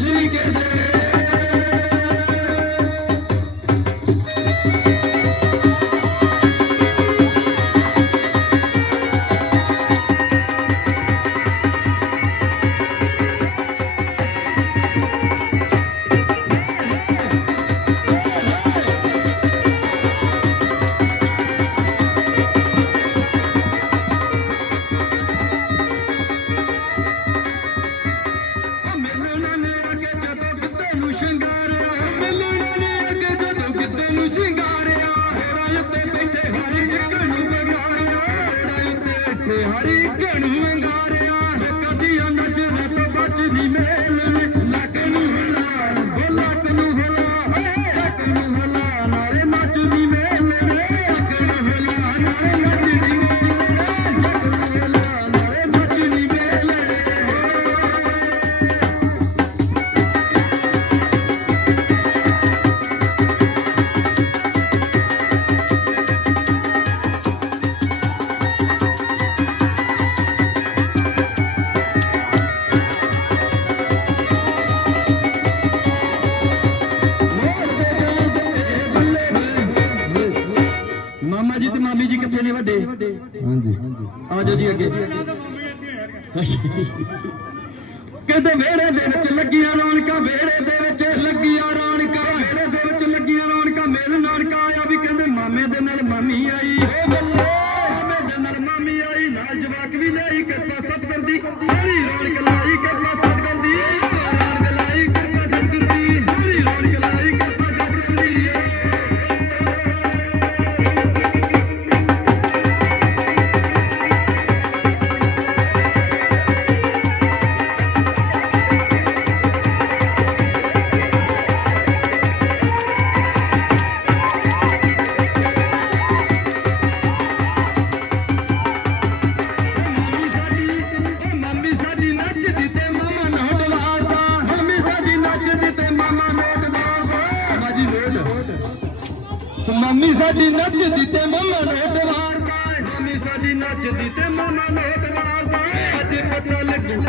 together. ਕਹਿੰਦੇ ਹਾਂਜੀ। ਵੇੜੇ ਦੇ ਵਿੱਚ ਲੱਗੀਆਂ ਰੌਣਕਾਂ ਵੇੜੇ ਦੇ ਵਿੱਚ ਲੱਗੀਆਂ ਰੌਣਕਾਂ ਵੇੜੇ ਦੇ ਵਿੱਚ ਲੱਗੀਆਂ ਰੌਣਕਾਂ ਮੇਲ ਨਾਨਕਾ ਆਇਆ ਵੀ ਕਹਿੰਦੇ ਮਾਮੇ ਦੇ ਨਾਲ ਮਾਮੀ ਆਈ। ਏ ਬੱਲੇ ਮਾਮੇ ਦੇ ਨਾਲ ਮਾਮੀ ਆਈ ਨਾਲ ਜਵਾਕ ਵੀ ਲਈ ਕਿਰਪਾ ਸਤਿਗੁਰ ਦੀ। ਮਾਮੀ ਸਾਡੀ ਨੱਚਦੀ ਤੇ ਮਮਾ ਨੋਟ ਵਾਰਦਾ ਮਾਮੀ ਸਾਡੀ ਨੱਚਦੀ ਤੇ ਮਮਾ ਨੋਟ ਵਾਰਦਾ ਅੱਜ ਪਤਾ ਲੱਗੂ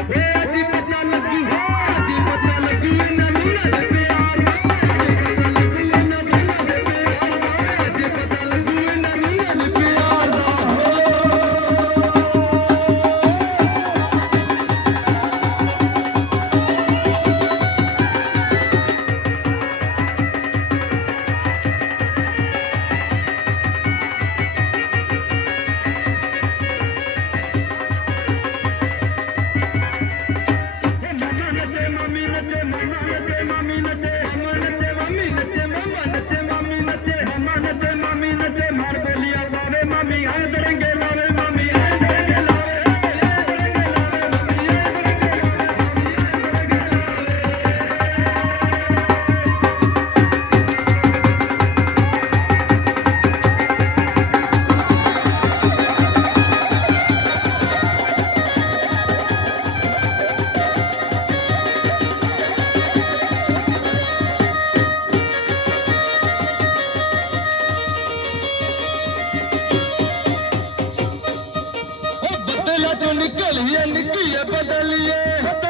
ਢਲੀਏ ਨਿੱਕੀਏ ਬਦਲੀਏ।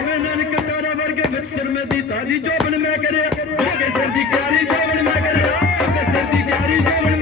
ਹੋਏ ਨਾਨਕ ਤਾਰੇ ਵਰਗੇ ਵਿਕਸਰ ਮੈਂ ਦੀ ਤਾਰੀ ਜੋਬਨ ਮੈਂ ਕਰਿਆ। ਹੋ ਗਏ ਸਿਰ ਦੀ ਕਿਆਰੀ ਜੋਬਨ ਮੈਂ ਕਰਿਆ। ਹੋ ਗਏ ਸਿਰ ਦੀ ਕਿਆਰੀ ਜੋਬਨ